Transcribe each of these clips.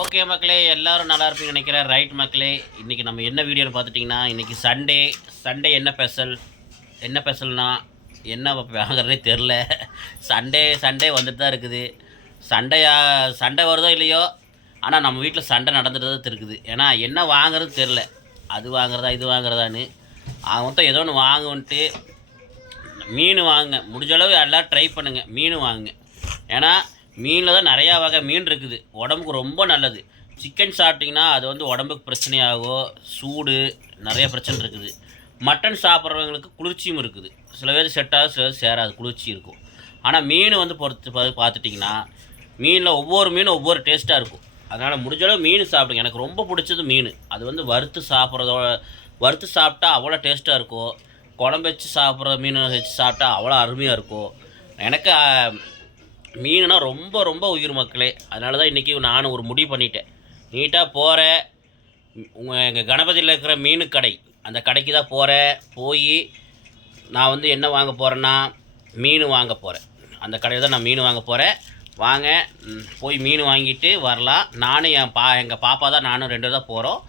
Okay மக்களே எல்லாரும் நல்லா இருப்பீங்க நினைக்கிறேன். ரைட் மக்களே இன்றைக்கி நம்ம என்ன வீடியோன்னு பார்த்துட்டிங்கன்னா இன்றைக்கி சண்டே சண்டே என்ன ஸ்பெஷல் என்ன ஸ்பெஷல்னா என்ன வாங்குறதே தெரில சண்டே சண்டே வந்துட்டு தான் இருக்குது. சண்டையா சண்டை வருதோ இல்லையோ? ஆனால் நம்ம வீட்டில் சண்டை நடந்துட்டு தான் இருக்குது. ஏன்னா என்ன வாங்குறது தெரில அது வாங்குறதா இது வாங்குறதான்னு. அவன் மொத்தம் ஏதோ ஒன்று வாங்குன்ட்டு மீன் வாங்க. முடிஞ்சளவு எல்லாம் ட்ரை பண்ணுங்கள் மீன் வாங்குங்க ஏன்னா மீனில் தான் நிறையா வகை மீன் இருக்குது. உடம்புக்கு ரொம்ப நல்லது. சிக்கன் சாப்பிட்டிங்கன்னா அது வந்து உடம்புக்கு பிரச்சனையாகும் சூடு நிறைய பிரச்சனை இருக்குது. மட்டன் சாப்பிட்றவங்களுக்கு குளிர்ச்சியும் இருக்குது. சில பேர் செட் ஆகும் சில பேர் சேராது குளிர்ச்சி இருக்கும். ஆனால் மீன் வந்து பொறுத்து பார்த்துட்டிங்கன்னா மீனில் ஒவ்வொரு மீனும் ஒவ்வொரு டேஸ்ட்டாக இருக்கும். அதனால் முடிஞ்ச அளவு மீன் சாப்பிடுங்க. எனக்கு ரொம்ப பிடிச்சது மீன். அது வந்து வறுத்து சாப்பிட்றதோட வறுத்து சாப்பிட்டா அவ்வளோ டேஸ்ட்டாக இருக்கும் குழம்பு வச்சு சாப்பிட்ற மீன் வச்சு சாப்பிட்டா அவ்வளோ அருமையாக இருக்கும் எனக்கு மீனுனா ரொம்ப ரொம்ப உயிர் மக்களே. அதனால தான் இன்றைக்கி நான் ஒரு முடிவு பண்ணிட்டேன். நீட்டாக போகிறேன் உங்கள் எங்கள் கணபதியில் இருக்கிற மீன் கடை. அந்த கடைக்கு தான் போகிறேன் போய் நான் வந்து என்ன வாங்க போகிறேன்னா மீன் வாங்க போகிறேன் அந்த கடையில் தான் நான் மீன் வாங்க போகிறேன் வாங்க. போய் மீன் வாங்கிட்டு வரலாம். நானும் என் பா எங்கள் பாப்பா தான் நானும் ரெண்டு தான் போகிறோம்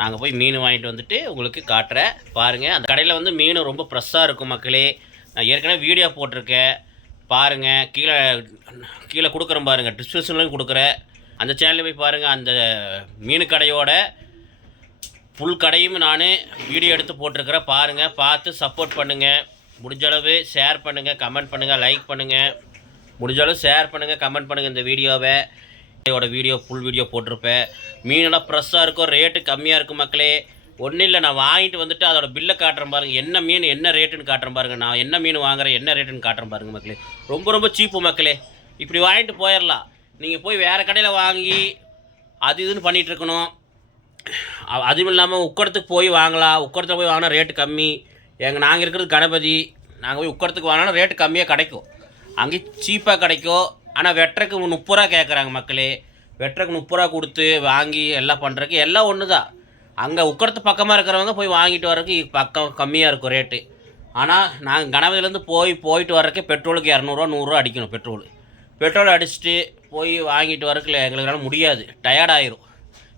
நாங்கள் போய் மீன் வாங்கிட்டு வந்துட்டு உங்களுக்கு காட்டுறேன். பாருங்கள் அந்த கடையில் வந்து மீன் ரொம்ப ஃப்ரெஷ்ஷாக இருக்கும் மக்களே. நான் ஏற்கனவே வீடியோ போட்டிருக்கேன். பாருங்கள் கீழே கீழே கொடுக்குறேன் பாருங்கள் டிஸ்கிரிப்ஷன்லையும் கொடுக்குறேன். அந்த சேனலில் போய் பாருங்கள் அந்த மீன் கடையோட ஃபுல் கடையும் நான் வீடியோ எடுத்து போட்டிருக்கிறேன். பாருங்கள் பார்த்து சப்போர்ட் பண்ணுங்கள் முடிஞ்சளவு ஷேர் பண்ணுங்கள் கமெண்ட் பண்ணுங்கள் லைக் பண்ணுங்கள் முடிஞ்சளவு ஷேர் பண்ணுங்கள் கமெண்ட் பண்ணுங்கள் இந்த வீடியோவை இதோட வீடியோ ஃபுல் வீடியோ போட்டிருப்பேன். மீனெல்லாம் ஃப்ரெஷ்ஷாக இருக்கும் ரேட்டு கம்மியாக இருக்கும் மக்களே. ஒன்றும் இல்லை நான் வாங்கிட்டு வந்துட்டு அதோட பில்லை காட்டுறேன் பாருங்கள் என்ன மீன் என்ன ரேட்டுன்னு காட்டுறேன் பாருங்கள் நான் என்ன மீன் வாங்குறேன் என்ன ரேட்டுன்னு காட்டுறேன் பாருங்கள் மக்களே. ரொம்ப ரொம்ப சீப்பு மக்களே. இப்படி வாங்கிட்டு போயிடலாம் நீங்கள் போய் வேறு கடையில் வாங்கி அது இதுன்னு பண்ணிகிட்டு இருக்கணும். அதுவும் இல்லாமல் உக்கடத்துக்கு போய் வாங்கலாம். உக்கடத்தில் போய் வாங்கினா ரேட்டு கம்மி. எங்கள் நாங்கள் இருக்கிறது கணபதி. நாங்கள் போய் உக்கடத்துக்கு வாங்கினா ரேட்டு கம்மியாக கிடைக்கும். அங்கே சீப்பாக கிடைக்கும். ஆனால் வெட்டுறக்கு முப்பது ரூபா கேட்குறாங்க மக்களே. வெட்டுறக்கு முப்பது ரூபா கொடுத்து வாங்கி எல்லாம் பண்ணுறதுக்கு எல்லாம் ஒன்று தான் அங்கே உக்கடத்து பக்கமாக இருக்கிறவங்க போய் வாங்கிட்டு வர்றதுக்கு பக்கம் கம்மியாக இருக்கும் ரேட்டு ஆனால் நாங்கள் கணவதிலேருந்து போய் போயிட்டு வர்றதுக்கே பெட்ரோலுக்கு இரநூறுவா நூறுரூவா அடிக்கணும் பெட்ரோல். பெட்ரோல் அடிச்சுட்டு போய் வாங்கிட்டு வரக்குள்ள எங்களுக்குனால முடியாது. டயர்டாயிரும்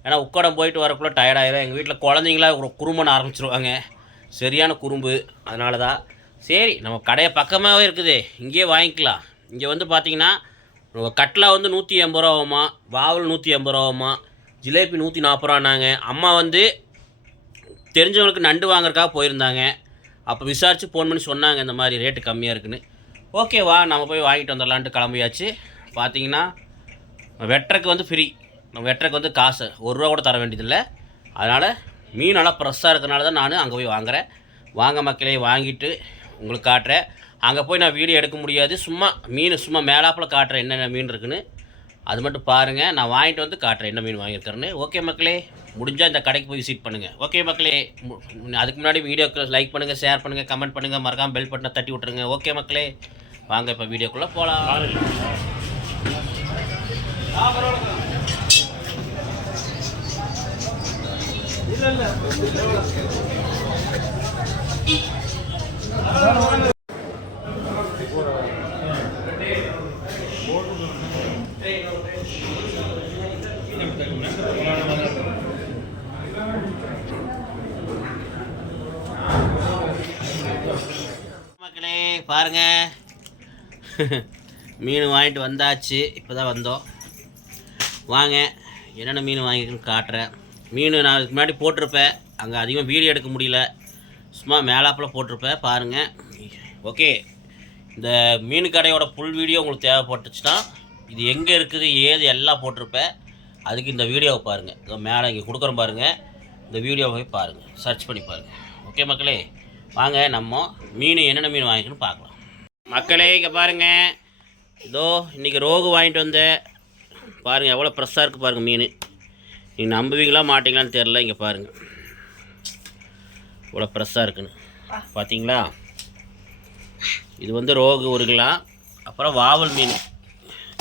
ஏன்னா உக்கடம் போயிட்டு வரக்குள்ள டயர்டாயிரும் எங்கள் வீட்டில் குழந்தைங்களா ஒரு குறும்பன ஆரம்பிச்சிருவாங்க. சரியான குறும்பு. அதனால தான் சரி நம்ம கடையை பக்கமாகவே இருக்குது. இங்கேயே வாங்கிக்கலாம். இங்கே வந்து பார்த்திங்கன்னா கட்லா வந்து நூற்றி எண்பது ரூபாவுமா வாவல் நூற்றி எண்பது ரூபாவுமா ஜிலேபி நூற்றி நாற்பது ரூபானாங்க அம்மா வந்து தெரிஞ்சவங்களுக்கு நண்டு வாங்குறதுக்காக போயிருந்தாங்க. அப்போ விசாரித்து ஃபோன் பண்ணி சொன்னாங்க இந்த மாதிரி ரேட்டு கம்மியாக இருக்குன்னு. ஓகேவா நம்ம போய் வாங்கிட்டு வந்துடலான்ட்டு கிளம்பியாச்சு. பார்த்தீங்கன்னா வெட்டுறக்கு வந்து ஃப்ரீ நம்ம வெட்டுறக்கு வந்து காசு. ஒரு ரூபா கூட தர வேண்டியதில்லை. அதனால் மீன் நல்லா ஃப்ரெஷ்ஷாக இருக்கிறனால தான் நான் அங்கே போய் வாங்குகிறேன் வாங்க மக்களே வாங்கிட்டு உங்களுக்கு காட்டுறேன். அங்கே போய் நான் வீடியோ எடுக்க முடியாது. சும்மா மீன் சும்மா மேலாப்பில் காட்டுறேன் என்னென்ன மீன் இருக்குன்னு. அது மட்டும் பாருங்கள் நான் வாங்கிட்டு வந்து காட்டுறேன் என்ன மீன் வாங்கியிருக்கிறேன்னு ஓகே மக்களே முடிஞ்சால் இந்த கடைக்கு போய் விசிட் பண்ணுங்கள் ஓகே மக்களே மு- அதுக்கு முன்னாடி வீடியோக்கு லைக் பண்ணுங்கள் ஷேர் பண்ணுங்கள் கமெண்ட் பண்ணுங்கள் மறக்காமல் பெல் பட்டனை தட்டி விட்ருங்க ஓகே மக்களே வாங்க இப்போ வீடியோக்குள்ளே போகலாம் மக்களே பாருங்க. மீன் வாங்கிட்டு வந்தாச்சு. இப்போ தான் வந்தோம். வாங்க என்னென்ன மீன் வாங்கிக்கணும்னு காட்டுறேன். மீன் நான் அதுக்கு முன்னாடி போட்டிருப்பேன். அங்கே அதிகமாக வீடியோ எடுக்க முடியல. சும்மா மேலாப்பில் போட்டிருப்பேன். பாருங்கள் ஓகே. இந்த மீன் கடையோட ஃபுல் வீடியோ உங்களுக்கு தேவைப்பட்டுச்சுன்னா இது எங்கே இருக்குது ஏது எல்லாம் போட்டிருப்பேன். அதுக்கு இந்த வீடியோவை பாருங்கள் மேலே இங்கே கொடுக்குறேன் பாருங்கள் இந்த வீடியோவை போய் பாருங்கள் சர்ச் பண்ணி பாருங்கள் ஓகே மக்களே? வாங்க நம்ம மீன் என்னென்ன மீன் வாங்கிக்கணும்னு பார்க்கலாம். மக்களே இங்கே பாருங்கள் இதோ இன்றைக்கி ரோகு வாங்கிட்டு வந்தேன் பாருங்கள் எவ்வளோ ஃப்ரெஷ்ஷாக இருக்குது பாருங்கள் மீன். நீங்கள் நம்புவீங்களா மாட்டீங்களான்னு தெரில இங்கே பாருங்கள் இவ்வளோ ஃப்ரெஷ்ஷாக இருக்குன்னு. பார்த்தீங்களா இது வந்து ரோகு ஒரு கிலோ அப்புறம் வாவல் மீன்.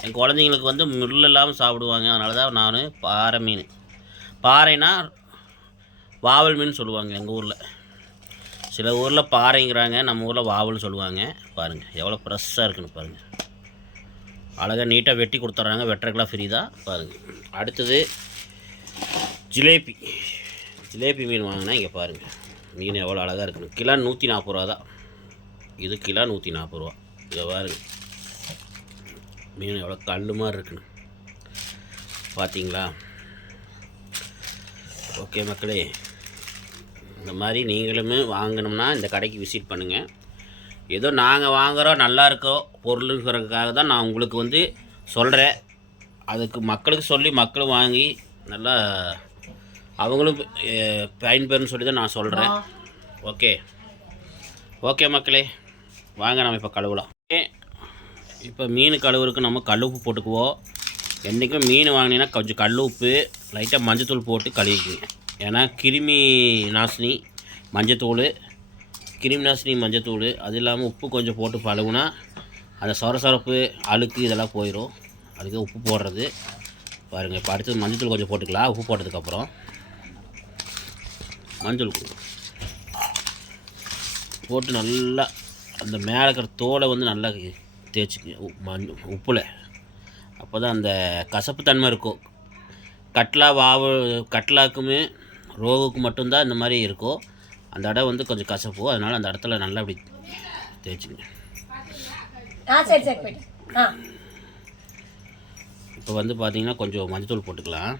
என் குழந்தைங்களுக்கு வந்து முள் இல்லாமல் சாப்பிடுவாங்க. அதனால தான் நான் பாறை மீன். பாறைனா வாவல் மீன் சொல்லுவாங்க எங்கள் ஊரில். சில ஊரில் பாறைங்கிறாங்க நம்ம ஊரில் வாவல் சொல்லுவாங்க. பாருங்கள் எவ்வளோ ஃப்ரெஷ்ஷாக இருக்குன்னு பாருங்கள் அழகாக நீட்டாக வெட்டி கொடுத்துட்றாங்க வெட்டுறதுக்கெலாம் ஃப்ரீ தான். பாருங்கள் அடுத்தது ஜிலேபி. ஜிலேபி மீன் வாங்கினா இங்கே பாருங்கள் மீன் எவ்வளோ அழகாக இருக்கணும் கிலோ நூற்றி நாற்பது ரூபா தான். இது கிலோ நூற்றி நாற்பது ரூபா. இதை பாருங்க. மீன் எவ்வளோ கல் மாதிரி இருக்கணும் பார்த்தீங்களா ஓகே மக்களே. இந்த மாதிரி நீங்களுமே வாங்கணும்னா இந்த கடைக்கு விசிட் பண்ணுங்கள் ஏதோ நாங்கள் வாங்குகிறோம் நல்லா இருக்கோ பொருளுங்கிறதுக்காக தான் நான் உங்களுக்கு வந்து சொல்கிறேன் அதுக்கு மக்களுக்கு சொல்லி மக்களும் வாங்கி நல்லா அவங்களும் பயன்பெறும்னு சொல்லி தான் நான் சொல்கிறேன் ஓகே. ஓகே மக்களே வாங்க நம்ம இப்போ கழுவலாம். ஓகே இப்போ மீன் கழுவுறதுக்கு நம்ம கல் உப்பு போட்டுக்குவோம். என்றைக்கும் மீன் வாங்கினீங்கன்னா கொஞ்சம் கல் உப்பு லைட்டாக மஞ்சத்தூள் போட்டு கழுவிக்குங்க. ஏன்னா கிருமி நாசினி மஞ்சத்தூள் கிருமி நாசினி மஞ்சத்தூள் அது இல்லாமல் உப்பு கொஞ்சம் போட்டு பழகுனா அந்த சொரசொரப்பு அழுக்கு இதெல்லாம் போயிடும் அதுக்கு உப்பு போடுறது. பாருங்கள் இப்போ அடுத்தது மஞ்சத்தூள் கொஞ்சம் போட்டுக்கலாம். உப்பு போட்டதுக்கப்புறம் மஞ்சள் போட்டு நல்லா அந்த மேலே இருக்கிற தோலை வந்து நல்லா தேய்ச்சிக்க மஞ்ச உப்பில். அப்போ தான் அந்த கசப்பு தன்மை இருக்கும். கட்லா வாவு கட்லாக்குமே ரோகுக்கு மட்டும்தான் இந்த மாதிரி இருக்கும் அந்த இடம் வந்து கொஞ்சம் கசப்பு. அதனால் அந்த இடத்துல நல்லா அப்படி தேய்ச்சிங்க இப்போ வந்து பார்த்தீங்கன்னா கொஞ்சம் மஞ்சத்தூள் போட்டுக்கலாம்.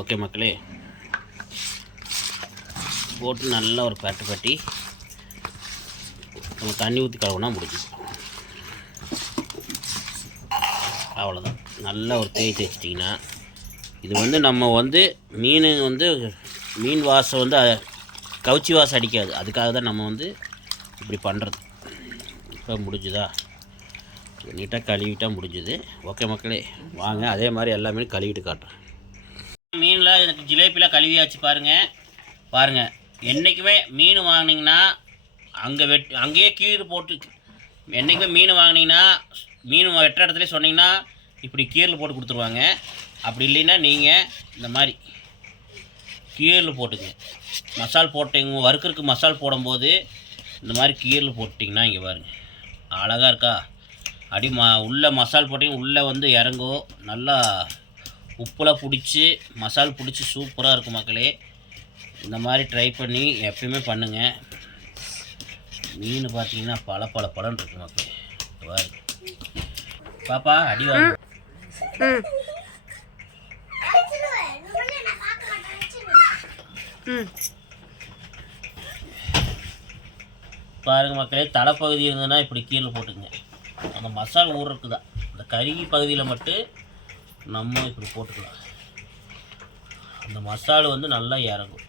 ஓகே மக்களே. போட்டு நல்லா ஒரு பட்டு பட்டி நம்ம தண்ணி ஊற்றி கழுவுனா முடிஞ்சு அவ்வளோதான் நல்லா ஒரு தேய் தேய்ச்சிட்டிங்கன்னா இது வந்து நம்ம வந்து மீன் வந்து மீன் வாசம் வந்து கவுச்சி வாசம் அடிக்காது. அதுக்காக தான் நம்ம வந்து இப்படி பண்ணுறது இப்போ முடிஞ்சுதா? நீட்டாக கழுவிட்டால் முடிஞ்சுது. ஓகே மக்களே வாங்க. அதே மாதிரி எல்லாமே கழுவிட்டு காட்டுறேன். மீனில் எனக்கு ஜிலேபிலாம் கழுவியாச்சு பாருங்கள் பாருங்கள் என்றைக்குமே மீன் வாங்கினீங்கன்னா அங்கே வெட் அங்கேயே கீறு போட்டு என்றைக்குமே மீன் வாங்கினீங்கன்னா மீன் வெட்டுற இடத்துல சொன்னீங்கன்னா இப்படி கீரில் போட்டு கொடுத்துருவாங்க. அப்படி இல்லைன்னா நீங்கள் இந்த மாதிரி கீழ் போட்டுங்க மசால் போட்டீங்க வறுக்கிறதுக்கு மசால் போடும்போது இந்த மாதிரி கீரில் போட்டிங்கன்னா இங்கே பாருங்க. அழகாக இருக்கா? அடி ம உள்ளே மசால் போட்டிங்க உள்ளே வந்து இறங்கும் நல்லா உப்புலாம் பிடிச்சி மசால் பிடிச்சி சூப்பராக இருக்கும் மக்களே. இந்த மாதிரி ட்ரை பண்ணி எப்பயுமே பண்ணுங்கள் மீன் பார்த்தீங்கன்னா பல பல படம் இருக்கு மக்களே. பாருங்க. பாப்பா அடி வாங்க ம் ம் பாருங்க மக்களே தலைப்பகுதி இருந்ததுன்னா இப்படி கீழே போட்டுங்க அந்த மசால் ஊறுறதுக்கு தான் அந்த கருகி பகுதியில் மட்டும் நம்ம இப்படி போட்டுக்கலாம். அந்த மசால் வந்து நல்லா இறங்கும்.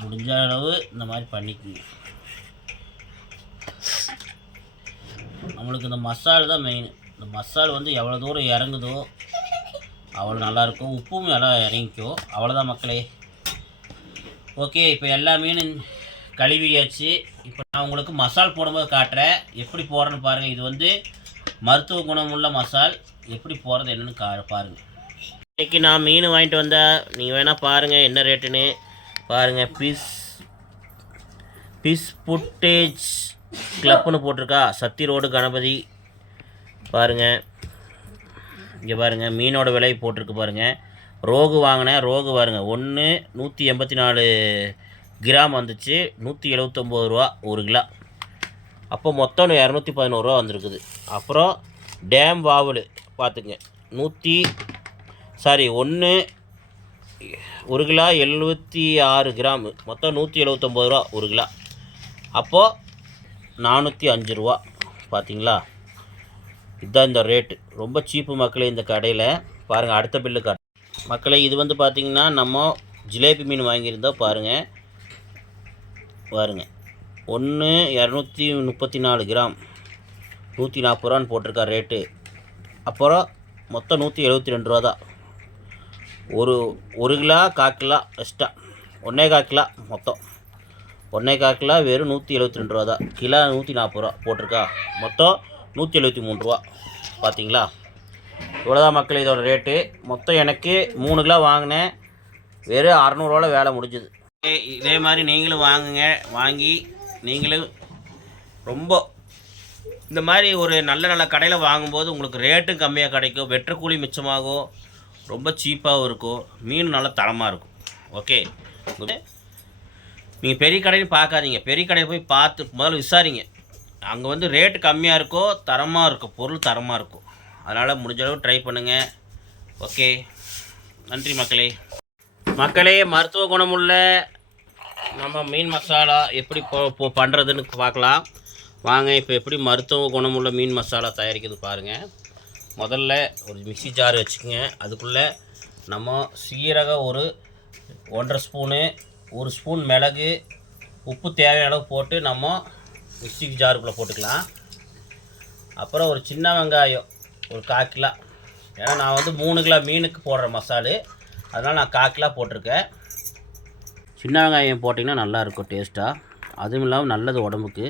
முடிஞ்ச அளவு இந்த மாதிரி பண்ணிக்குங்க. நம்மளுக்கு இந்த மசால் தான் மெயின் இந்த மசால் வந்து எவ்வளோ தூரம் இறங்குதோ அவ்வளோ நல்லாயிருக்கும் உப்பும் நல்லா இறங்கிக்கும். அவ்வளோதான் மக்களே. ஓகே இப்போ எல்லா மீனும் கழுவியாச்சு. இப்போ நான் உங்களுக்கு மசால் போடும்போது காட்டுறேன். எப்படி போடுறேன்னு பாருங்கள் இது வந்து மருத்துவ குணமுள்ள மசால். எப்படி போடுறது என்னென்னு கா பாருங்கள் இன்றைக்கி நான் மீன் வாங்கிட்டு வந்தேன் நீங்கள் வேணால் பாருங்கள் என்ன ரேட்டுன்னு. பாருங்கள் பீஸ் பீஸ் புட்டேஜ் கிளப்புன்னு போட்டிருக்கா. சத்தி ரோடு கணபதி. பாருங்கள் இங்கே பாருங்கள் மீனோட விலை போட்டிருக்கு பாருங்கள் ரோகு வாங்கினேன். ரோகு பாருங்கள் ஒன்று நூற்றி எண்பத்தி நாலு கிராம் வந்துச்சு. நூற்றி எழுபத்தொம்போது ரூபா ஒரு கிலோ. அப்போ மொத்தம் இரநூத்தி பதினோருவா வந்திருக்குது. அப்புறம் டேம் வாவல் பார்த்துங்க. நூற்றி சாரி ஒன்று ஒரு கிலோ எழுபத்தி ஆறு கிராம். மொத்தம் நூற்றி எழுபத்தொம்போது ரூபா ஒரு கிலோ. அப்போது நானூற்றி அஞ்சு ரூபா. பார்த்தீங்களா? இதுதான் இந்த ரேட்டு. ரொம்ப சீப்பு மக்களே இந்த கடையில். பாருங்கள் அடுத்த பில்லு காட்டு. மக்களை இது வந்து பார்த்திங்கன்னா நம்ம ஜிலேபி மீன் வாங்கியிருந்தோம் பாருங்கள் பாருங்க. ஒன்று இரநூத்தி முப்பத்தி நாலு கிராம். நூற்றி நாற்பது ரூபான்னு போட்டிருக்கா ரேட்டு. அப்புறம் மொத்தம் நூற்றி எழுபத்தி ரெண்டு ரூபா தான். ஒரு ஒரு கிலோ கால் கிலோ எக்ஸ்ட்ரா ஒன்றே கால் கிலோ மொத்தம். ஒன்றே கால் கிலோ வெறும் நூற்றி எழுபத்தி ரெண்டு ரூபா தான். கிலோ நூற்றி நாற்பது ரூபா போட்டிருக்கா. மொத்தம் நூற்றி எழுபத்தி மூணு ரூபா. பார்த்தீங்களா இவ்வளோதான் மக்கள் இதோட ரேட்டு மொத்தம் எனக்கு மூணு கிலோ வாங்கினேன். வெறும் அறநூறுவாவில் வேலை முடிஞ்சுது. இதே மாதிரி நீங்களும் வாங்குங்க. வாங்கி நீங்களும் ரொம்ப இந்த மாதிரி ஒரு நல்ல நல்ல கடையில் வாங்கும்போது உங்களுக்கு ரேட்டும் கம்மியாக கிடைக்கும். வெற்ற கூலி மிச்சமாகும். ரொம்ப சீப்பாகவும் இருக்கும். மீன் நல்லா தரமாக இருக்கும். ஓகே நீங்கள் பெரிய கடைன்னு பார்க்காதீங்க. பெரிய கடையை போய் பார்த்து முதல்ல விசாரிங்க. அங்கே வந்து ரேட்டு கம்மியாக இருக்கோ தரமாக இருக்கும் பொருள் தரமாக இருக்கும் அதனால் முடிஞ்ச அளவு ட்ரை பண்ணுங்கள் ஓகே நன்றி மக்களே. மக்களே மருத்துவ குணமுள்ள நம்ம மீன் மசாலா எப்படி போ பண்ணுறதுன்னு பார்க்கலாம். வாங்க இப்போ எப்படி மருத்துவ குணமுள்ள மீன் மசாலா தயாரிக்கிறது பாருங்கள் முதல்ல ஒரு மிக்சி ஜார் வச்சுக்கோங்க. அதுக்குள்ளே நம்ம சீரகம் ஒரு ஒன்றரை ஸ்பூனு ஒரு ஸ்பூன் மிளகு உப்பு தேவையான அளவு போட்டு நம்ம மிக்சி ஜாருக்குள்ளே போட்டுக்கலாம். அப்புறம் ஒரு சின்ன வெங்காயம். ஒரு கால் கிலோ. ஏன்னா நான் வந்து மூணு கிலோ மீனுக்கு போடுற மசாலு. அதனால் நான் கால் கிலோ போட்டிருக்கேன். சின்ன வெங்காயம் போட்டிங்கன்னா நல்லாயிருக்கும் டேஸ்ட்டாக அதுவும் இல்லாமல் நல்லது உடம்புக்கு.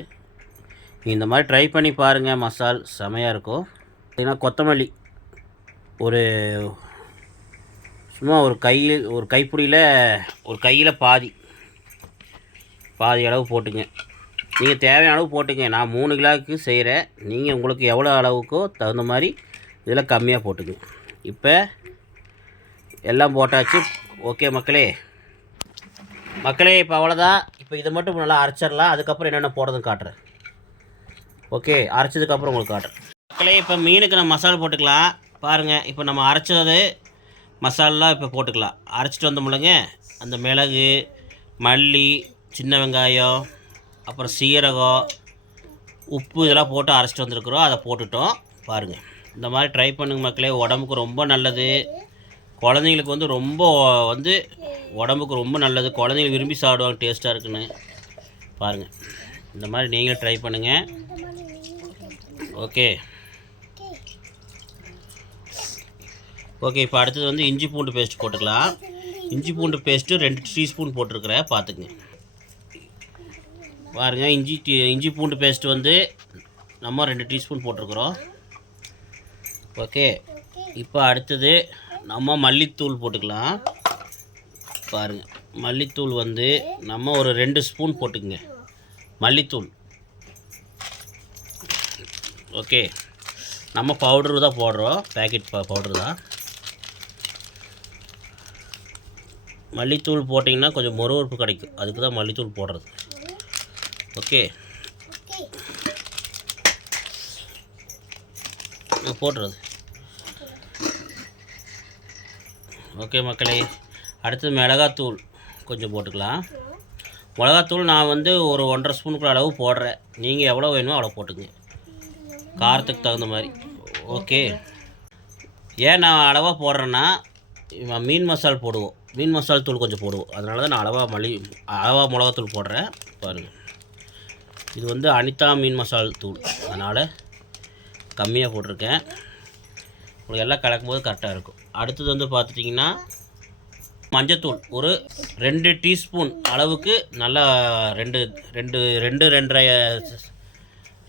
இந்த மாதிரி ட்ரை பண்ணி பாருங்கள் மசால். செமையாக இருக்கும். ஏன்னா கொத்தமல்லி. ஒரு சும்மா ஒரு கையில் ஒரு கைப்பிடியில் ஒரு கையில் பாதி. பாதி அளவு போட்டுங்க. நீங்கள் தேவையான அளவு போட்டுங்க. நான் மூணு கிலோவுக்கு செய்கிறேன் நீங்கள் உங்களுக்கு எவ்வளோ அளவுக்கோ தகுந்த மாதிரி இதில் கம்மியாக போட்டுங்க இப்போ எல்லாம் போட்டாச்சு. ஓகே மக்களே. மக்களே இப்போ அவ்வளோதான். இப்போ இதை மட்டும் நல்லா அரைச்சிடலாம். அதுக்கப்புறம் என்னென்ன போடுறதுன்னு காட்டுறேன். ஓகே அரைச்சதுக்கப்புறம் உங்களுக்கு காட்டுறேன். மக்களே இப்போ மீனுக்கு நம்ம மசாலா போட்டுக்கலாம். பாருங்கள் இப்போ நம்ம அரைச்சது மசாலெலாம் இப்போ போட்டுக்கலாம். அரைச்சிட்டு வந்தோம்லங்க அந்த மிளகு மல்லி சின்ன வெங்காயம் அப்புறம் சீரகம் உப்பு இதெல்லாம் போட்டு அரைச்சிட்டு வந்திருக்குறோம். அதை போட்டுட்டோம். பாருங்கள் இந்த மாதிரி ட்ரை பண்ணுங்க மக்களே. உடம்புக்கு ரொம்ப நல்லது. குழந்தைங்களுக்கு வந்து ரொம்ப வந்து உடம்புக்கு ரொம்ப நல்லது. குழந்தைங்க விரும்பி சாப்பிடுவாங்க டேஸ்ட்டாக இருக்குன்னு. பாருங்கள் இந்த மாதிரி நீங்களும் ட்ரை பண்ணுங்கள் ஓகே ஓகே இப்போ அடுத்தது வந்து இஞ்சி பூண்டு பேஸ்ட் போட்டுக்கலாம். இஞ்சி பூண்டு பேஸ்ட்டு ரெண்டு டீஸ்பூன் போட்டிருக்கிறேன் பார்த்துக்குங்க பாருங்கள் இஞ்சி டீ- இஞ்சி பூண்டு பேஸ்ட் வந்து நம்ம ரெண்டு டீஸ்பூன் போட்டிருக்குறோம். ஓகே. இப்போ அடுத்தது நம்ம மல்லித்தூள் போட்டுக்கலாம். பாருங்க. மல்லித்தூள் வந்து நம்ம ஒரு ரெண்டு ஸ்பூன் போட்டுக்குங்க. மல்லித்தூள். ஓகே. நம்ம பவுடர் தான் போடுறோம். பேக்கெட் பவுடர் தான். மல்லித்தூள் போட்டிங்கன்னா கொஞ்சம் மொறுவறுப்பு கிடைக்கும். அதுக்கு தான் மல்லித்தூள் போடுறது. ஓகே. இது ஓகே மக்களே அடுத்தது மிளகாத்தூள் கொஞ்சம் போட்டுக்கலாம். மிளகாத்தூள் நான் வந்து ஒரு ஒன்றரை ஸ்பூனுக்குள்ள அளவு போடுறேன். நீங்கள் எவ்வளோ வேணுமோ அவ்வளோ போட்டுக்குங்க. காரத்துக்கு தகுந்த மாதிரி. ஓகே. ஏன் நான் அளவாக போடுறேன்னா மீன் மசால் போடுவோம். மீன் மசால் தூள் கொஞ்சம் போடுவோம். அதனால தான் நான் அளவாக மளி அளவாக மிளகாத்தூள் போடுறேன். பாருங்கள் இது வந்து அனிதா மீன் மசால் தூள். அதனால் கம்மியாக போட்டிருக்கேன். உங்களுக்கு எல்லாம் கலக்கும்போது கரெக்டாக இருக்கும். அடுத்தது வந்து பார்த்துட்டிங்கன்னா மஞ்சத்தூள். ஒரு ரெண்டு டீஸ்பூன் அளவுக்கு நல்லா ரெண்டு ரெண்டு ரெண்டு ரெண்டரை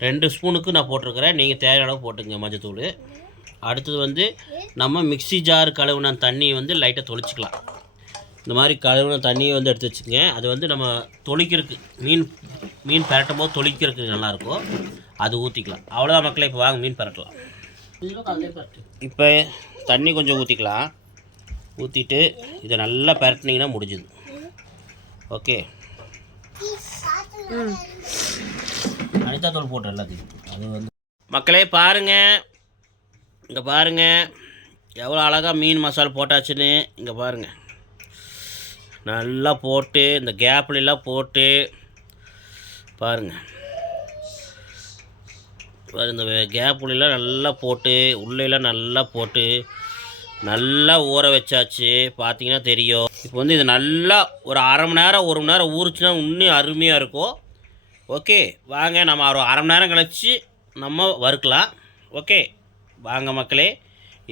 ரெண்டு ஸ்பூனுக்கு நான் போட்டிருக்கிறேன். நீங்கள் தேவையான அளவு போட்டுங்க மஞ்சத்தூள். அடுத்தது வந்து நம்ம மிக்ஸி ஜார் கழுவுன தண்ணியை வந்து லைட்டாக தொளிச்சிக்கலாம். இந்த மாதிரி கழுவுன தண்ணியை வந்து எடுத்து வச்சுக்கோங்க. அது வந்து நம்ம தொளிக்கிறதுக்கு மீன் மீன் பரட்டும் போது தொளிக்கிறதுக்கு நல்லாயிருக்கும் அது ஊற்றிக்கலாம் அவ்வளோதான் மக்களே இப்போ வாங்க மீன் பரட்டலாம். இப்போ தண்ணி கொஞ்சம் ஊற்றிக்கலாம் ஊற்றிட்டு இதை நல்லா பரட்டினீங்கன்னா முடிஞ்சுது. ஓகே. அனிதா தூள் போட்டு எல்லாத்தையும். அது வந்து மக்களே பாருங்க. இங்கே பாருங்க. எவ்வளோ அழகாக மீன் மசாலா போட்டாச்சுன்னு இங்கே பாருங்க. நல்லா போட்டு இந்த கேப்லாம் போட்டு பாருங்க. இந்த கேப் உள்ளெல்லாம் நல்லா போட்டு உள்ளெல்லாம் நல்லா போட்டு நல்லா ஊற வச்சாச்சு. பார்த்தீங்கன்னா தெரியும். இப்போ வந்து இது நல்லா ஒரு அரை மணி நேரம் ஒரு மணி நேரம் ஊறுச்சுன்னா இன்னும் அருமையாக இருக்கும். ஓகே வாங்க நம்ம ஒரு அரை மணி நேரம் கழித்து நம்ம வறுக்கலாம். ஓகே வாங்க மக்களே.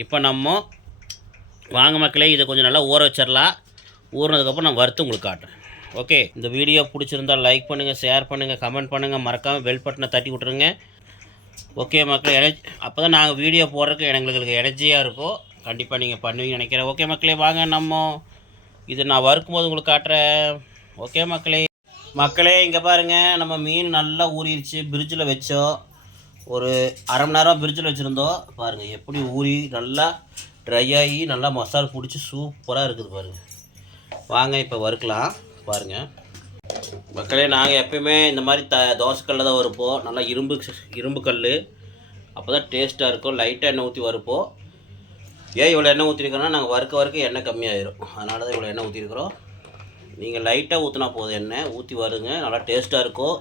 இப்போ நம்ம வாங்க மக்களே இதை கொஞ்சம் நல்லா ஊற வச்சிடலாம். ஊறினதுக்கப்புறம் நான் வறுத்து உங்களுக்கு காட்டுறேன். ஓகே இந்த வீடியோ பிடிச்சிருந்தா லைக் பண்ணுங்கள் ஷேர் பண்ணுங்கள் கமெண்ட் பண்ணுங்கள் மறக்காமல் பெல் பட்டனை தட்டி விட்ருங்க ஓகே மக்களே என அப்போ தான் நாங்கள் வீடியோ போடுறதுக்கு எங்களுக்கு எனர்ஜியாக இருக்கும் கண்டிப்பாக நீங்கள் பண்ணுவீங்கன்னு நினைக்கிறேன். ஓகே மக்களே வாங்க நம்ம இது நான் வறுக்கும் போது உங்களுக்கு காட்டுறேன். ஓகே மக்களே. மக்களே இங்கே பாருங்கள் நம்ம மீன் நல்லா ஊறிடுச்சு. பிரிட்ஜில் வச்சோம். ஒரு அரை மணி நேரம் பிரிட்ஜில் வச்சுருந்தோம். பாருங்கள் எப்படி ஊறி நல்லா ட்ரை ஆகி நல்லா மசாலா பிடிச்சி சூப்பராக இருக்குது பாருங்கள் வாங்க இப்போ வறுக்கலாம். பாருங்கள் மக்களே நாங்கள் எப்பயுமே இந்த மாதிரி த தோசைக்கல்லில் தான் வறுப்போம். நல்லா இரும்பு இரும்பு கல் அப்போ தான் டேஸ்ட்டாக இருக்கும். லைட்டாக எண்ணெய் ஊற்றி வறுப்போம். ஏன் இவ்வளோ எண்ணெய் ஊற்றிருக்கோன்னா நாங்கள் வறுக்க வறுக்க எண்ணெய் கம்மியாயிரும். அதனால தான் இவ்வளோ எண்ணெய் ஊற்றிருக்கிறோம் நீங்கள் லைட்டாக ஊற்றினா போதும் எண்ணெய். ஊற்றி வருங்க. நல்லா டேஸ்ட்டாக இருக்கும்.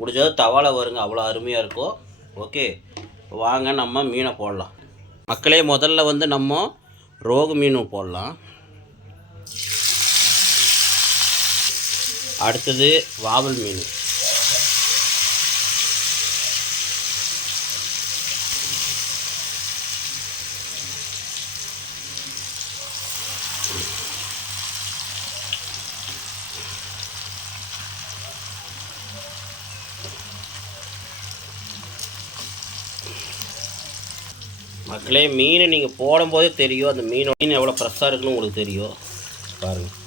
முடிஞ்சது தவால வருங்க. அவ்வளோ அருமையாக இருக்கும். ஓகே வாங்க நம்ம மீனை போடலாம். மக்களே முதல்ல வந்து நம்ம ரோகு மீன் போடலாம். அடுத்தது வாவல் மீன். மக்களே மீன் நீங்கள் போடும்போதே தெரியும். அந்த மீன் மீன் எவ்வளோ ஃப்ரெஷ்ஷாக இருக்குன்னு உங்களுக்கு தெரியும். பாருங்கள்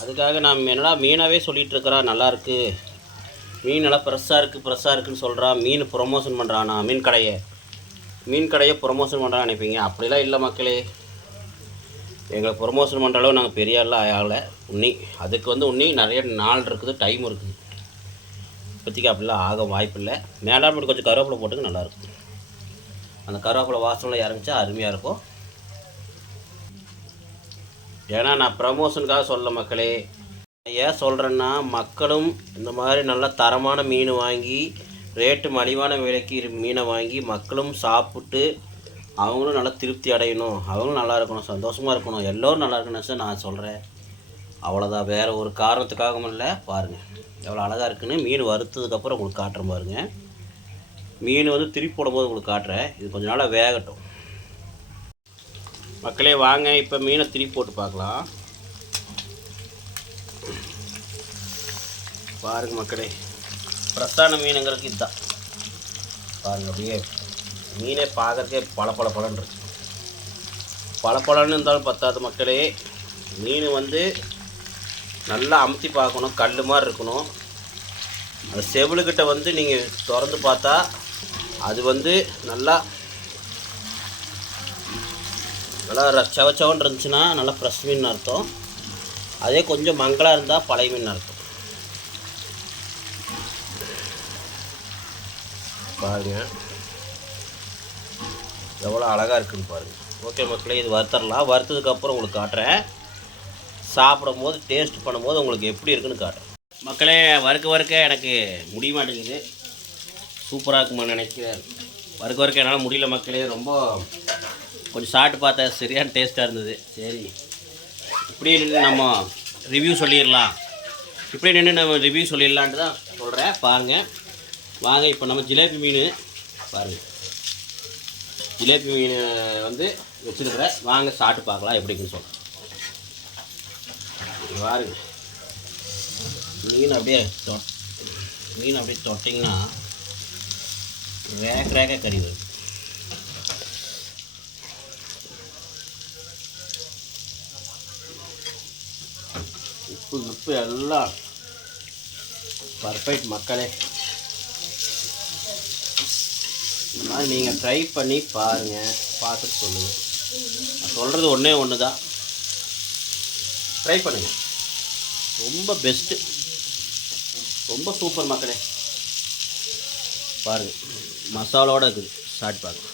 அதுக்காக நாம் என்னடா மீனாகவே சொல்லிகிட்டு நல்லாயிருக்கு மீன் நல்லா ஃப்ரெஷ்ஷாக இருக்குது ஃப்ரெஷ்ஷாக இருக்குன்னு சொல்கிறான் மீன் ப்ரொமோஷன் பண்ணுறானா மீன் கடையை. மீன் கடையை ப்ரொமோஷன் பண்ணுறான்னு நினைப்பீங்க. அப்படிலாம் இல்லை மக்களே. எங்களை ப்ரொமோஷன் பண்ணுற அளவு நாங்கள் பெரிய ஆளாக ஆகலை. உன்னி அதுக்கு வந்து உன்னி நிறைய நாள் இருக்குது டைம் இருக்குது. இப்போதைக்கு அப்படிலாம் ஆக வாய்ப்பில்லை. இல்லை மேலாண்மை கொஞ்சம் கருவேப்பிலை போட்டுக்கு நல்லாயிருக்கும். அந்த கருவேப்பிலை வாசனைலாம் இறங்கிச்சா அருமையாக இருக்கும். ஏன்னா நான் ப்ரமோஷனுக்காக சொல்ல மக்களே ஏன் சொல்கிறேன்னா மக்களும் இந்த மாதிரி நல்ல தரமான மீன் வாங்கி ரேட்டு மலிவான விலைக்கு மீனை வாங்கி மக்களும் சாப்பிட்டு அவங்களும் நல்லா திருப்தி அடையணும். அவங்களும் நல்லா இருக்கணும் சந்தோஷமாக இருக்கணும். எல்லோரும் நல்லா இருக்கணும் சார் நான் சொல்கிறேன் அவ்வளோதான் வேறு ஒரு காரணத்துக்காகவும் இல்லை. பாருங்கள் எவ்வளோ அழகாக இருக்குன்னு மீன் வறுத்ததுக்கப்புறம் உங்களுக்கு காட்டுறேன் பாருங்கள் மீன் வந்து திருப்பி போடும்போது உங்களுக்கு காட்டுறேன். இது கொஞ்ச நாளாக வேகட்டும். மக்களே வாங்க இப்போ மீனை திருப்பி போட்டு பார்க்கலாம். பாருங்க மக்களே ஃப்ரெஷ்ஷான மீனுங்களுக்கு இதுதான். பாருங்க அப்படியே மீனே பார்க்கறதுக்கே பல பல பலன்னு இருக்கு பல பலன்னு இருந்தாலும் பத்தாது மக்களே. மீன் வந்து நல்லா அமுத்தி பார்க்கணும் கல் மாதிரி இருக்கணும். அந்த செவிலுக்கிட்ட வந்து நீங்கள் திறந்து பார்த்தா அது வந்து நல்லா நல்லா செவ செவன்னு இருந்துச்சுன்னா நல்லா ஃப்ரெஷ் மீன் அர்த்தம். அதே கொஞ்சம் மங்கலாக இருந்தால் பழைய மீன் அர்த்தம். பாருங்க. எவ்வளோ அழகாக இருக்குன்னு பாருங்க. ஓகே மக்களே இது வறுத்தரலாம். வறுத்ததுக்கப்புறம் உங்களுக்கு காட்டுறேன். சாப்பிடும் போது டேஸ்ட் பண்ணும்போது உங்களுக்கு எப்படி இருக்குன்னு காட்டுறேன். மக்களே வறுக்க வறுக்க எனக்கு முடிய மாட்டேங்குது. சூப்பராக இருக்குமான்னு நினைக்கிறேன். வறுக்க வறுக்க என்னால் முடியல மக்களே. ரொம்ப கொஞ்சம் சாப்பிட்டு பார்த்தேன் சரியான டேஸ்ட்டாக இருந்தது. சரி. இப்படியே நின்று நம்ம ரிவ்யூ சொல்லிடலாம். இப்படியே நின்று நம்ம ரிவ்யூ சொல்லிடலான்ட்டு தான் சொல்கிறேன் பாருங்கள் வாங்க இப்போ நம்ம ஜிலேபி மீன் பாருங்கள் ஜிலேபி மீன் வந்து வச்சுருக்கிறேன். வாங்க சாப்பிட்டு பார்க்கலாம் எப்படின்னு சொல்கிறேன் பாருங்க. மீன் அப்படியே தொட் மீன் அப்படியே தொட்டிங்கன்னா வேக வேக கறி வரும். உப்பு உப்பு எல்லாம் பர்ஃபெக்ட் மக்களே. இந்த மாதிரி நீங்கள் ட்ரை பண்ணி பாருங்கள் பார்த்துட்டு சொல்லுங்கள் நான் சொல்கிறது ஒன்றே ஒன்று தான் ட்ரை பண்ணுங்கள் ரொம்ப பெஸ்ட்டு ரொம்ப சூப்பர் மக்களே. பாருங்கள் மசாலோடு இருக்குது. ஸ்டார்ட் பாருங்க.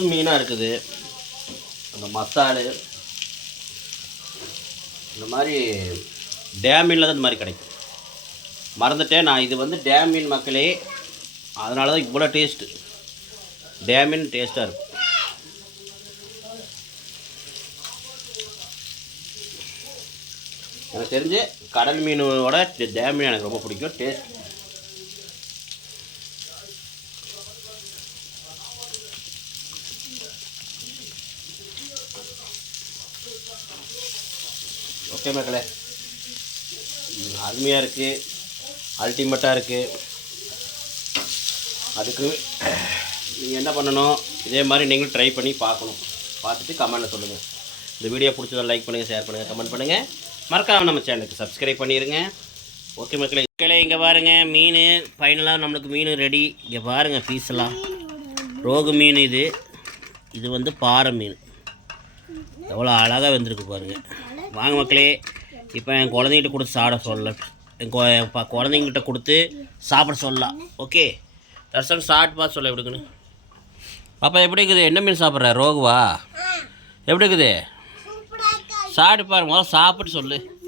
ஃப்ரெஷ் மீனாக இருக்குது. அந்த மசாலு. இந்த மாதிரி டேம் மீனில் தான் இந்த மாதிரி கிடைக்கும். மறந்துட்டேன். நான் இது வந்து டேம் மீன் மக்களே அதனால தான் இவ்வளோ டேஸ்ட்டு டேம் மீன் டேஸ்ட்டாக இருக்கும். எனக்கு தெரிஞ்சு கடல் மீனோட டேம் மீன் எனக்கு ரொம்ப பிடிக்கும். டேஸ்ட் ஓகே மக்களே. அருமையாக இருக்குது அல்டிமேட்டாக இருக்குது அதுக்கு நீங்கள் என்ன பண்ணணும்? இதே மாதிரி நீங்களும் ட்ரை பண்ணி பார்க்கணும். பார்த்துட்டு கமெண்ட்டில் சொல்லுங்கள் இந்த வீடியோ பிடிச்சதை லைக் பண்ணுங்கள் ஷேர் பண்ணுங்கள் கமெண்ட் பண்ணுங்கள் மறக்காமல் நம்ம சேனலுக்கு சப்ஸ்கிரைப் பண்ணிடுங்க ஓகே மக்களே. மக்களே இங்கே பாருங்கள் மீன் ஃபைனலாக நம்மளுக்கு மீன் ரெடி இங்கே பாருங்கள் பீஸ் எல்லாம். ரோகு மீன் இது. இது வந்து பாறை மீன். எவ்வளோ அழகாக வந்திருக்கு பாருங்கள் வாங்க மக்களே. இப்போ என் குழந்தைகிட்ட கொடுத்து சாப்பிட சொல்ல என் கொ- ப- குழந்தைங்கிட்ட கொடுத்து சாப்பிட சொல்லலாம் ஓகே? தர்சன் சாப்பிட்டு பார்த்து சொல்ல எப்படி இருக்குன்னு. பாப்பா எப்படி இருக்குது? என்ன மீன் சாப்பிட்ற? ரோகுவா? எப்படி இருக்குது? சாப்பிட்டு பாரு முதல்ல சாப்பிட்டு சொல்லு.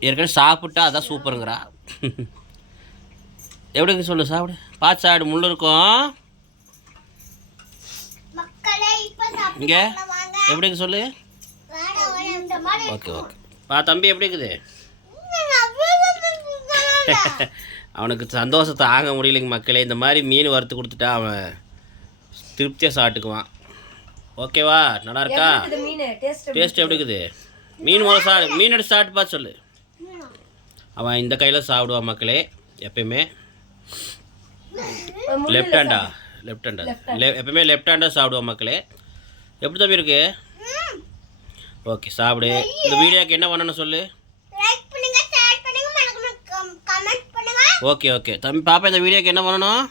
ஏற்கனவே சாப்பிட்டா அதான் சூப்பருங்கிறா. எப்படி இருக்கு சொல்லு சாப்பிடு. பார்த்து சாப்பிடு முள்ளு இருக்கும். இங்கே? எப்படி இருக்கு சொல்லு? Okay okay. பா தம்பி எப்படி இருக்குது? அவனுக்கு சந்தோஷத்தை தாங்க முடியலைங்க மக்களே. இந்த மாதிரி மீன் வறுத்து கொடுத்துட்டா அவன் திருப்தியாக சாப்பிட்டுக்குவான். ஓகேவா? நல்லா இருக்கா? இது மீன்? டேஸ்ட் டேஸ்ட் எப்படி இருக்குது? மீன் முதல்ல சா மீன் எடுத்து சாப்பிட்டு பார்த்து சொல்லு. அவன் இந்த கையில் சாப்பிடுவான் மக்களே எப்பயுமே. லெஃப்ட் ஹேண்டா லெஃப்ட் ஹேண்டா எப்பயுமே லெஃப்ட் ஹேண்டாக சாப்பிடுவான் மக்களே. எப்படி தம்பி இருக்கு? ஓகே சாப்பிடு. இந்த வீடியோக்கு என்ன பண்ணணும் சொல்லு? Okay okay. தம்பி பாப்பா இந்த வீடியோக்கு என்ன பண்ணணும்?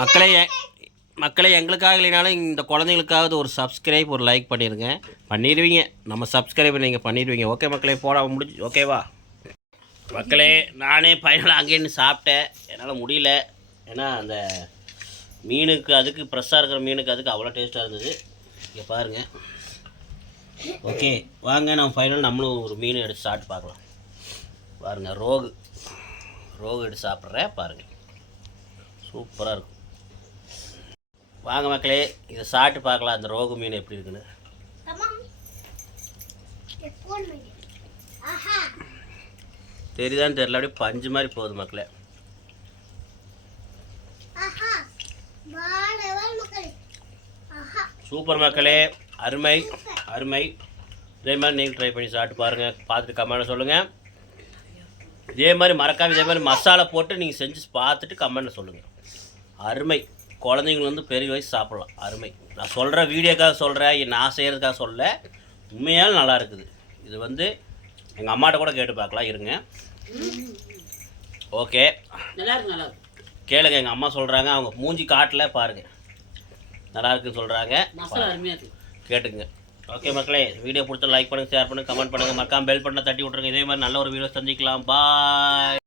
மக்களே மக்களே எங்களுக்காக இல்லைனாலும் இந்த குழந்தைங்களுக்காவது ஒரு சப்ஸ்கிரைப் ஒரு லைக் பண்ணிடுங்க. பண்ணிடுவீங்க. நம்ம சப்ஸ்கிரைப் நீங்கள் பண்ணிடுவீங்க. ஓகே மக்களே போட முடிஞ்சு ஓகேவா மக்களே நானே பையனில் அங்கேயே நின்னு சாப்பிட்டேன். என்னால் முடியல. ஏன்னா அந்த மீனுக்கு அதுக்கு ஃப்ரெஷ்ஷாக இருக்கிற மீனுக்கு அதுக்கு அவ்வளோ டேஸ்ட்டாக இருந்தது. இங்கே பாருங்கள் ஓகே வாங்க நம்ம ஃபைனல் நம்மளும் ஒரு மீன் எடுத்து சாப்பிட்டு பார்க்கலாம். பாருங்கள் ரோகு. ரோகு எடுத்து சாப்பிட்றேன் பாருங்கள் சூப்பராக இருக்கும். வாங்க மக்களே இதை சாப்பிட்டு பார்க்கலாம் அந்த ரோகு மீன் எப்படி இருக்குன்னு. தெரியுதான்னு தெரியல அப்படியே பஞ்சு மாதிரி போகுது மக்களே. சூப்பர் மக்களே அருமை அருமை. இதே மாதிரி நீங்கள் ட்ரை பண்ணி சாப்பிட்டு பாருங்கள் பார்த்துட்டு கமெண்ட் சொல்லுங்கள் இதே மாதிரி மறக்காம இதே மாதிரி மசாலா போட்டு நீங்கள் செஞ்சு பார்த்துட்டு கமெண்ட்டில் சொல்லுங்கள் அருமை. குழந்தைங்க வந்து பெரிய வயசு சாப்பிடலாம். அருமை. நான் சொல்கிற வீடியோக்காக சொல்கிறேன் நான் செய்கிறதுக்காக சொல்ல உண்மையாலும் நல்லா இருக்குது. இது வந்து எங்கள் அம்மாட்ட கூட கேட்டு பார்க்கலாம். இருங்க. ஓகே நல்லா இருக்கு நல்லா இருக்கு. கேளுங்க எங்கள் அம்மா சொல்கிறாங்க அவங்க மூஞ்சி காட்டில் பாருங்க. நல்லா இருக்குன்னு சொல்கிறாங்க கேட்டுங்க. ஓகே மக்களே வீடியோ பிடிச்ச லைக் பண்ணுங்க ஷேர் பண்ணுங்கள் கமெண்ட் பண்ணுங்க. மக்காம பெல் பட்டனை தட்டி விட்ருங்க இதே மாதிரி நல்ல ஒரு வீடியோ சந்திக்கலாம். பாய்